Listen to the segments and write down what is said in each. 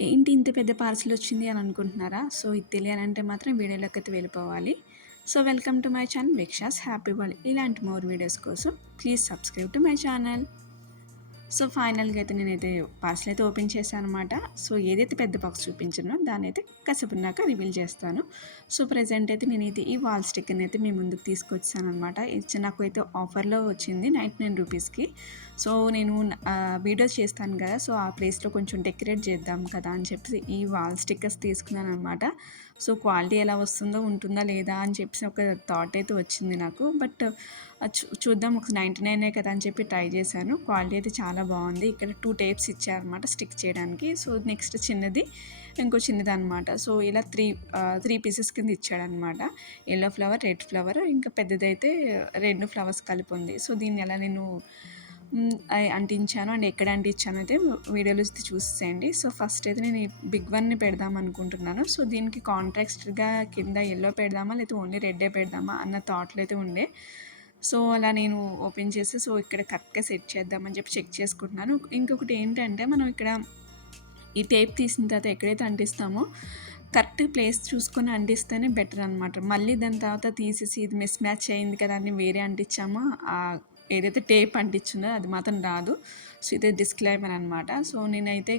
ఏంటి ఇంత పెద్ద పార్సెల్ వచ్చింది అని అనుకుంటున్నారా? సో, ఇది తెలియాలంటే మాత్రం వీడియోలోకైతే వెళ్ళిపోవాలి. So, welcome to my channel Vikshas Happy World. ఇలాంటి మోర్ వీడియోస్ కోసం please subscribe to my channel. So, ఫైనల్‌గా అయితే నేనైతే పార్సెల్ అయితే ఓపెన్ చేశాననమాట. సో, ఏదైతే పెద్ద బాక్స్ చూపించానో దాన్నైతే కాసేపున్నాక రివీల్ చేస్తాను. సో, ప్రెజెంట్ అయితే నేనైతే ఈ వాల్ స్టిక్కర్‌ని అయితే మీ ముందుకు తీసుకొచ్చాననమాట. ఇది నాకైతే ఆఫర్‌లో వచ్చింది 99 రూపీస్‌కి. సో, నేను వీడియోస్ చేస్తాను కదా! సో, ఆ ప్లేస్‌లో కొంచెం డెకరేట్ చేద్దాం కదా అని చెప్పి ఈ వాల్ స్టిక్కర్స్ తీసుకున్నాననమాట. సో, క్వాలిటీ ఎలా వస్తుందో, ఉంటుందా లేదా అని చెప్పేసి ఒక థాట్ అయితే వచ్చింది నాకు. బట్ చూద్దాం ఒక 99 కదా అని చెప్పి ట్రై చేశాను. క్వాలిటీ అయితే చాలా బాగుంది. ఇక్కడ 2 టేప్స్ ఇచ్చారనమాట స్టిక్ చేయడానికి. సో, నెక్స్ట్ చిన్నది, ఇంకో చిన్నదనమాట. సో, ఇలా 3 పీసెస్ కింద ఇచ్చాడనమాట. యెల్లో ఫ్లవర్, రెడ్ ఫ్లవర్, ఇంకా పెద్దదైతే 2 ఫ్లవర్స్ కలిపి ఉంది. సో, దీన్ని ఎలా నేను అంటించాను అండ్ ఎక్కడ అంటించాను అయితే వీడియోలో చూసేయండి. సో, ఫస్ట్ అయితే నేను ఈ బిగ్ వన్ని పెడదాం అనుకుంటున్నాను. సో, దీనికి కాంట్రాస్ట్‌గా కింద యెల్లో పెడదామా లేకపోతే ఓన్లీ రెడ్డే పెడదామా అన్న థాట్‌లో అయితే ఉండే. సో, అలా నేను ఓపెన్ చేసి ఇక్కడ కరెక్ట్‌గా సెట్ చేద్దామని చెప్పి చెక్ చేసుకుంటున్నాను. ఇంకొకటి ఏంటంటే మనం ఇక్కడ ఈ టేప్ తీసిన తర్వాత ఎక్కడైతే అంటిస్తామో కరెక్ట్ ప్లేస్ చూసుకొని అంటిస్తేనే బెటర్ అనమాట. మళ్ళీ దాని తర్వాత తీసేసి ఇది మిస్ మ్యాచ్ అయింది కదా అని వేరే అంటించామో ఏదైతే టేప్ అంటించిందో అది మాత్రం రాదు. సో, ఇదే డిస్క్లైమర్ అనమాట. సో, నేనైతే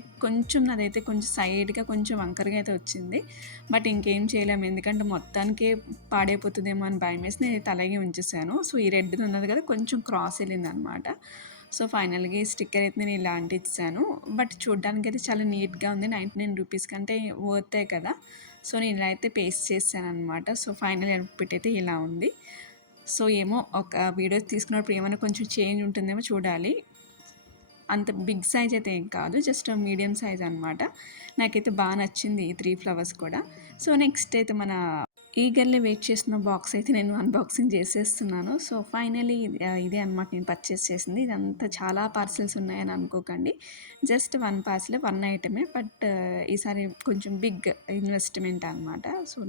నాదైతే కొంచెం సైడ్‌గా కొంచెం వంకరగా అయితే వచ్చింది. బట్ ఇంకేం చేయలేము, ఎందుకంటే మొత్తానికే పాడైపోతుందేమో అని భయమేసి నేనైతే అలాగే ఉంచేసాను. సో, ఈ రెడ్‌ది ఉన్నది కదా కొంచెం క్రాస్ వెళ్ళిందనమాట. సో, ఫైనల్‌గా ఈ స్టిక్కర్ అయితే నేను ఇలా అంటించాను. బట్ చూడ్డానికైతే చాలా నీట్‌గా ఉంది. 99 రూపీస్ కంటే వర్తే కదా! సో, నేను ఇలా అయితే పేస్ట్ చేశాననమాట. సో, ఫైనల్ అవుట్‌పుట్ అయితే ఇలా ఉంది. సో, ఏమో ఒక వీడియో తీసుకున్నప్పుడు ఏమైనా కొంచెం చేంజ్ ఉంటుందేమో చూడాలి. అంత బిగ్ సైజ్ అయితే ఏం కాదు, జస్ట్ మీడియం సైజ్ అనమాట. నాకైతే బాగా నచ్చింది ఈ 3 ఫ్లవర్స్ కూడా. సో, నెక్స్ట్ అయితే మన ఈగర్లీ వెయిట్ చేస్తున్న బాక్స్ అయితే నేను అన్బాక్సింగ్ చేసేస్తున్నాను. సో, ఫైనలీ ఇదే అనమాట నేను పర్చేస్ చేసింది. ఇదంతా చాలా పార్సెల్స్ ఉన్నాయని అనుకోకండి. జస్ట్ 1 పార్సెలే, 1 ఐటమే. బట్ ఈసారి కొంచెం బిగ్ ఇన్వెస్ట్మెంట్ అనమాట. సో,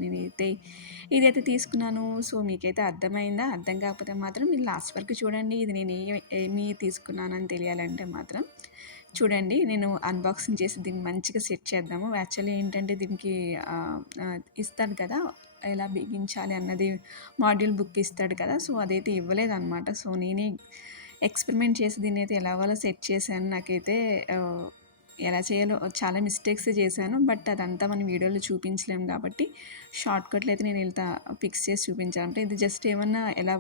ఇదైతే తీసుకున్నాను. సో, మీకైతే అర్థమైందా? అర్థం కాకపోతే మాత్రం మీరు లాస్ట్ వరకు చూడండి. ఇది నేను ఏమి తీసుకున్నానని తెలియాలంటే మాత్రం చూడండి. నేను అన్బాక్సింగ్ చేసి దీన్ని మంచిగా సెట్ చేద్దాము. యాక్చువల్లీ ఏంటంటే దీనికి ఇస్తాడు కదా, ఎలా బిగించాలి అన్నది మాడ్యూల్ బుక్ ఇస్తాడు కదా! సో, అదైతే ఇవ్వలేదనమాట. సో, నేనే ఎక్స్పెరిమెంట్ చేసి దీన్నైతే ఎలాగోలా సెట్ చేశాను. నాకైతే ఎలా చేయాలో చాలా మిస్టేక్స్ చేశాను. బట్ అదంతా మనం వీడియోలో చూపించలేము కాబట్టి షార్ట్‌కట్లు అయితే నేను ఇలా ఫిక్స్ చేసి చూపించాను. అంటే ఇది జస్ట్ ఏమన్నా ఎలా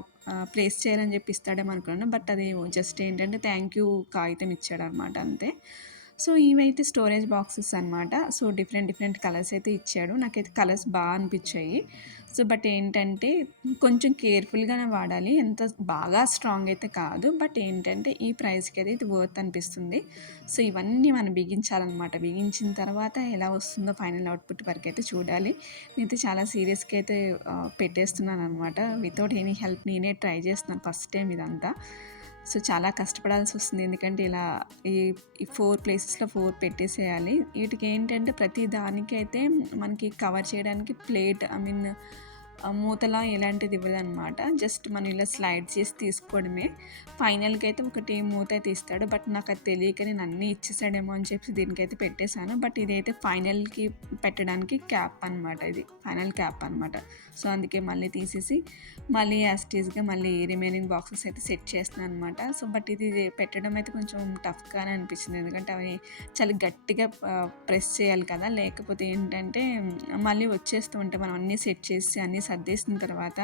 ప్లేస్ చేయాలని చెప్పి ఇస్తాడేమో అనుకున్నాను. బట్ అది జస్ట్ ఏంటంటే థ్యాంక్ యూ కాగితం ఇచ్చాడనమాట అంతే. సో, ఇవైతే స్టోరేజ్ బాక్సెస్ అనమాట. సో, డిఫరెంట్ కలర్స్ అయితే ఇచ్చాడు. నాకైతే కలర్స్ బాగా అనిపించాయి. సో, బట్ ఏంటంటే కొంచెం కేర్‌ఫుల్‌గానే వాడాలి. ఎంత బాగా స్ట్రాంగ్ అయితే కాదు. బట్ ఏంటంటే ఈ ప్రైస్‌కి అయితే ఇది వర్త్ అనిపిస్తుంది. సో, ఇవన్నీ మనం బిగించాలన్నమాట. బిగించిన తర్వాత ఎలా వస్తుందో ఫైనల్ అవుట్‌పుట్ వరకైతే చూడాలి. నేనైతే చాలా సీరియస్‌గా అయితే పెట్టేస్తున్నాననమాట. వితౌట్ ఎనీ హెల్ప్ నేనే ట్రై చేస్తున్నాను ఫస్ట్ టైం ఇదంతా. సో, చాలా కష్టపడాల్సి వస్తుంది. ఎందుకంటే ఇలా ఈ ఈ 4 ప్లేసెస్‌లో 4 పెట్టేసేయాలి. వీటికి ఏంటంటే ప్రతి దానికైతే మనకి కవర్ చేయడానికి ప్లేట్ మూతలా ఎలాంటిది ఇవ్వదనమాట. జస్ట్ మనం ఇలా స్లైడ్ చేసి తీసుకోవడమే. ఫైనల్‌గా అయితే ఒకటి మూత అయితే ఇస్తాడు. బట్ నాకు అది తెలియక నేను అన్నీ ఇచ్చేసాడేమో అని చెప్పి దీనికైతే పెట్టేశాను. బట్ ఇదైతే ఫైనల్‌కి పెట్టడానికి క్యాప్ అనమాట. ఇది ఫైనల్ క్యాప్ అనమాట. సో, అందుకే మళ్ళీ తీసేసి మళ్ళీ యాజ్ ఇట్ ఈస్‌గా మళ్ళీ రిమైనింగ్ బాక్సెస్ అయితే సెట్ చేస్తున్నాను అనమాట. సో, బట్ ఇది పెట్టడం అయితే కొంచెం టఫ్‌గానే అనిపించింది. ఎందుకంటే అవి చాలా గట్టిగా ప్రెస్ చేయాలి కదా! లేకపోతే ఏంటంటే మళ్ళీ వచ్చేస్తూ ఉంటాయి. మనం అన్నీ సెట్ చేసి అన్నీ సర్దేసిన తర్వాత.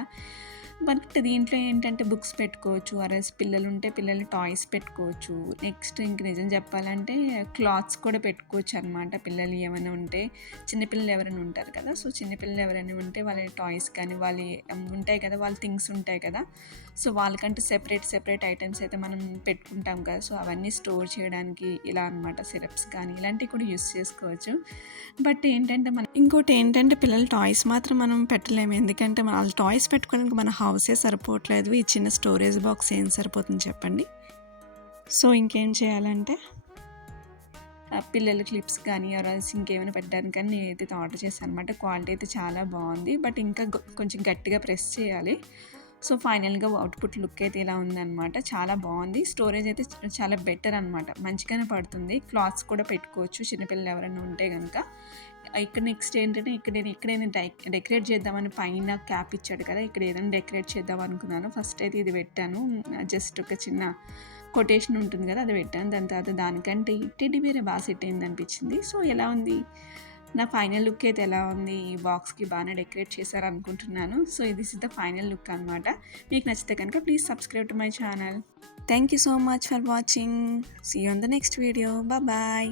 బట్ దీంట్లో ఏంటంటే బుక్స్ పెట్టుకోవచ్చు, ఆర్ఎల్స్ పిల్లలుంటే పిల్లలు టాయ్స్ పెట్టుకోవచ్చు. నెక్స్ట్ ఇంక నిజం చెప్పాలంటే క్లాత్స్ కూడా పెట్టుకోవచ్చు అనమాట. పిల్లలు ఏమైనా ఉంటే, చిన్నపిల్లలు ఎవరైనా ఉంటారు కదా! సో, చిన్నపిల్లలు ఎవరైనా ఉంటే వాళ్ళ టాయ్స్ కానీ ఉంటాయి కదా, వాళ్ళ థింగ్స్ ఉంటాయి కదా! సో, వాళ్ళకంటే సెపరేట్ ఐటమ్స్ అయితే మనం పెట్టుకుంటాం కదా! సో, అవన్నీ స్టోర్ చేయడానికి ఇలా అనమాట. సిరప్స్ కానీ ఇలాంటివి కూడా యూస్ చేసుకోవచ్చు. బట్ ఏంటంటే ఇంకోటి ఏంటంటే పిల్లల టాయ్స్ మాత్రం మనం పెట్టలేము. ఎందుకంటే వాళ్ళ టాయ్స్ పెట్టుకోవడానికి మన హౌసే సరిపోవట్లేదు. ఈ చిన్న స్టోరేజ్ బాక్స్ ఏం సరిపోతుంది చెప్పండి. సో, ఇంకేం చేయాలంటే పిల్లల క్లిప్స్ కానీ ఆర్ఎల్స్ ఇంకేమైనా పెట్టడానికి కానీ నేనైతే ఆర్డర్ చేశాను అనమాట. క్వాలిటీ అయితే చాలా బాగుంది. బట్ ఇంకా కొంచెం గట్టిగా ప్రెస్ చేయాలి. సో ఫైనల్గా అవుట్పుట్ లుక్ అయితే ఇలా ఉందన్నమాట. చాలా బాగుంది. స్టోరేజ్ అయితే చాలా బెటర్ అనమాట. మంచిగానే పడుతుంది. క్లాత్స్ కూడా పెట్టుకోవచ్చు చిన్నపిల్లలు ఎవరైనా ఉంటే కనుక. ఇక్కడ నెక్స్ట్ ఏంటంటే ఇక్కడైనా డెకరేట్ చేద్దామని పైన క్యాప్ ఇచ్చాడు కదా, ఇక్కడ ఏదైనా డెకరేట్ చేద్దాం అనుకున్నాను. ఫస్ట్ అయితే ఇది పెట్టాను. జస్ట్ ఒక చిన్న కొటేషన్ ఉంటుంది కదా, అది పెట్టాను. దాని తర్వాత దానికంటే టెడ్డీ బేరే బాగా సెట్ అయింది అనిపించింది. సో ఎలా ఉంది నా ఫైనల్ లుక్ అయితే ఎలా ఉంది, ఈ బాక్స్కి బాగానే డెకరేట్ చేశారు అనుకుంటున్నాను. So this is the final look అనమాట. మీకు నచ్చితే కనుక please subscribe to my channel. Thank you so much for watching. See you on the next video. Bye.